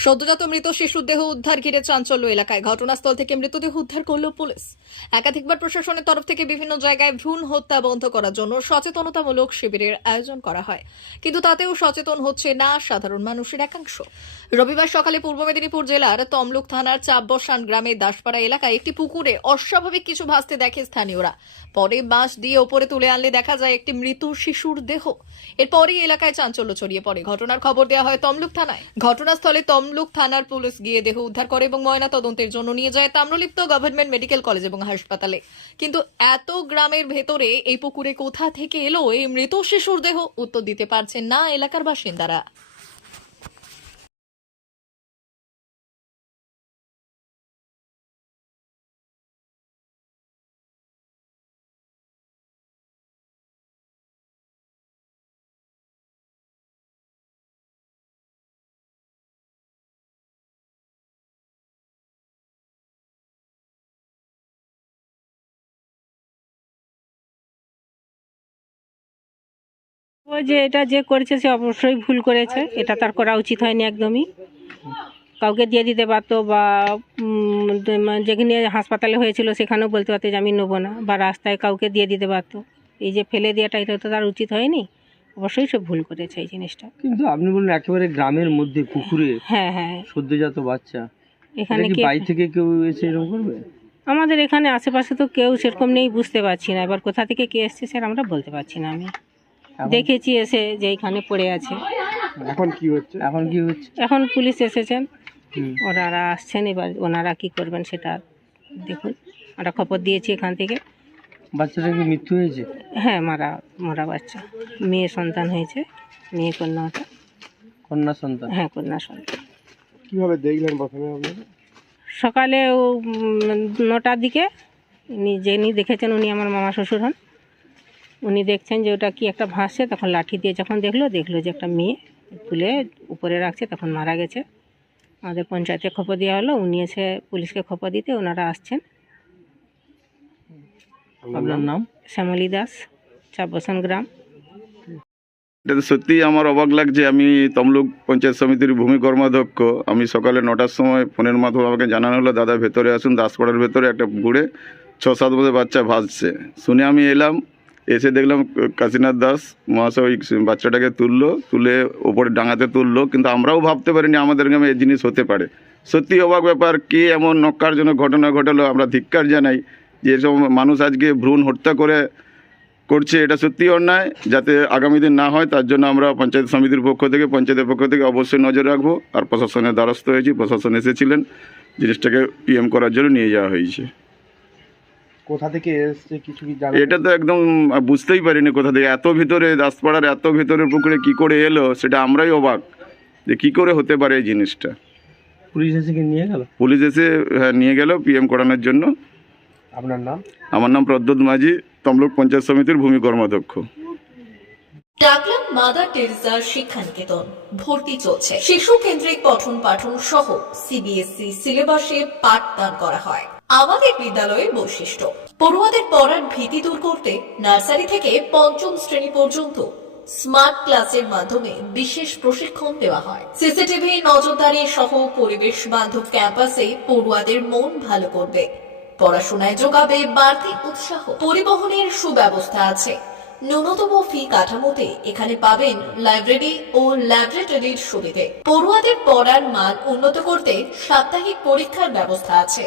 সদ্যজাত মৃত শিশুর দেহ উদ্ধার ঘিরে চাঞ্চল্য এলাকায়। ঘটনাস্থল থেকে মৃতদেহ উদ্ধার করল পুলিশ। একাধিকবার প্রশাসনের তরফ থেকে বিভিন্ন জায়গায় ভ্রূণ হত্যা বন্ধ করার জন্য সচেতনতামূলক শিবিরের আয়োজন করা হয়। কিন্তু তাতেও সচেতন হচ্ছে না সাধারণ মানুষের একাংশ। রবিবার সকালে পূর্ব মেদিনীপুর জেলার তমলুক থানার চাপবসান গ্রামের দাসপাড়া এলাকায় একটি পুকুরে অস্বাভাবিক কিছু ভাসতে দেখে স্থানীয়রা। পরে বাঁশ দিয়ে ওপরে তুলে আনলে দেখা যায় একটি মৃত শিশুর দেহ। এরপরই এলাকায় চাঞ্চল্য ছড়িয়ে পড়ে। ঘটনার খবর দেওয়া হয় তমলুক থানায়। ঘটনাস্থলে তমলুক থানার পুলিশ গিয়ে দেহ উদ্ধার করে এবং ময়না তদন্তের জন্য নিয়ে যায় তাম্রলিপ্ত গভর্নমেন্ট মেডিকেল কলেজ এবং হাসপাতালে। কিন্তু এত গ্রামের ভেতরে এই পুকুরে কোথা থেকে এলো? এই মৃত শিশুর দেহ উত্তর দিতে পারছেন না এলাকার বাসিন্দারা। যে এটা যে করেছে সে অবশ্যই ভুল করেছে। এটা তার করা উচিত হয়নি একদমই। কাউকে দিয়ে দিতে পারতো বা যেখানে হাসপাতালে হয়েছিল সেখানেও বলতে পারতো যে আমি নেব না বা রাস্তায় কাউকে দিয়ে দিতে পারতো। এই যে ফেলে দেওয়াটা এটা তো তার উচিত হয়নি। অবশ্যই সে ভুল করেছে এই জিনিসটা। কিন্তু আপনি বলুন একেবারে গ্রামের মধ্যে পুকুরে হ্যাঁ হ্যাঁ। সদ্যজাত বাচ্চা। এখানে কি কে বাড়ি থেকে কেউ এসে এরকম করবে? আমাদের এখানে আশেপাশে তো কেউ সেরকম নেই বুঝতে পারছি না। এবার কোথা থেকে কে এসছে স্যার আমরা বলতে পারছি না আমি। দেখেছি এসে যে এখানে পড়ে আছে। এখন কি হচ্ছে? এখন কি হচ্ছে? এখন পুলিশ এসেছেন ওনারা আসছেন এবার ওনারা কি করবেন সেটা দেখুন। আমরা খবর দিয়েছি এখান থেকে। বাচ্চাটা কি মৃত্যু হয়েছে? হ্যাঁ মারা মারা বাচ্চা। মেয়ে সন্তান হয়েছে। মেয়ে কন্যা ওটা কন্যা সন্তান? হ্যাঁ কন্যা সন্তান। কীভাবে দেখলেন প্রথমে আপনি সকালে ও নটার দিকে উনি যিনি দেখেছেন উনি আমার মামা শ্বশুর হন। উনি দেখছেন যে ওটা কি একটা ভাসছে তখন লাঠি দিয়ে যখন দেখল দেখল যে একটা মেয়ে তুলে উপরে রাখছে তখন মারা গেছে। আমাদের পঞ্চায়েতে খবর দেওয়া হলো উনি এসে পুলিশকে খবর দিতে ওনারা আসছেন। আপনার নাম? শ্যামলী দাস চাপবসান গ্রাম। এটা তো সত্যিই আমার অবাক লাগছে আমি তমলুক পঞ্চায়েত সমিতির ভূমি কর্মাধ্যক্ষ। আমি সকালে নটার সময় ফোনের মাধ্যমে আমাকে জানানো হলো দাদা ভেতরে আসুন দাসপাড়ার ভেতরে একটা পুকুরে ছ সাত বছর বাচ্চা ভাসছে। শুনে আমি এলাম এসে দেখলাম কাশীনাথ দাস মহাশয় ওই বাচ্চাটাকে তুললো, তুলে ওপরে ডাঙাতে তুললো, কিন্তু আমরাও ভাবতে পারিনি আমাদের গ্রামে এই জিনিস হতে পারে। সত্যি অবাক ব্যাপার, কে এমন নক্কারজনক ঘটনা ঘটালো, আমরা ধিক্কার জানাই যে এসব মানুষ আজকে ভ্রূণ হত্যা করে করছে, এটা সত্যি অন্যায়। যাতে আগামী দিন না হয়, তার জন্য আমরা পঞ্চায়েত সমিতির পক্ষ থেকে, পঞ্চায়েতের পক্ষ থেকে অবশ্যই নজর রাখব। আর প্রশাসনের দ্বারস্থ হয়েছি, প্রশাসন এসেছিলেন, জিনিসটাকে পিএম করার জন্য নিয়ে যাওয়া হয়েছে। কোথা থেকে এসছে কিছু কি জানেন? এটা তো একদম বুঝতেই পারিনি কোথা থেকে। এত ভিতরে দাসপাড়ার এত ভিতরে পুকুরে কি করে এলো সেটা আমরাই অবাক যে কি করে হতে পারে এই জিনিসটা। পুলিশ এসে কি নিয়ে গেল? পুলিশ এসে হ্যাঁ, নিয়ে গেল পিএম করানোর জন্য। আপনার নাম? আমার নাম প্রদ্যোৎ মাঝি তমলুক পঞ্চায়েত সমিতির ভূমি কর্মাধ্যক্ষ। ডাকলাম মাদার টেরেসা শিক্ষা নিকেতন ভর্তি চলছে। শিশু কেন্দ্রিক পঠন পাঠন সহ সিবিএসই সিলেবাসে পাঠদান করা হয়। আমাদের বিদ্যালয়ের বৈশিষ্ট্য। পড়ুয়াদের পড়ার ভীতি দূর করতে নার্সারি থেকে পঞ্চম শ্রেণি পর্যন্ত স্মার্ট ক্লাসের মাধ্যমে বিশেষ প্রশিক্ষণ দেওয়া হয়। সিসিটিভি, নজরদারি সহ পরিবেশ বান্ধব ক্যাম্পাসে পড়ুয়াদের মন ভালো করবে। পড়াশোনায় যোগাবে বাড়তি উৎসাহ। পরিবহনের সুব্যবস্থা আছে। ন্যূনতম ফি কাঠামোতে এখানে পাবেন লাইব্রেরি ও ল্যাবরেটরির সুবিধে। পড়ুয়াদের পড়ার মান উন্নত করতে সাপ্তাহিক পরীক্ষার ব্যবস্থা আছে।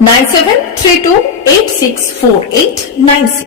9732864896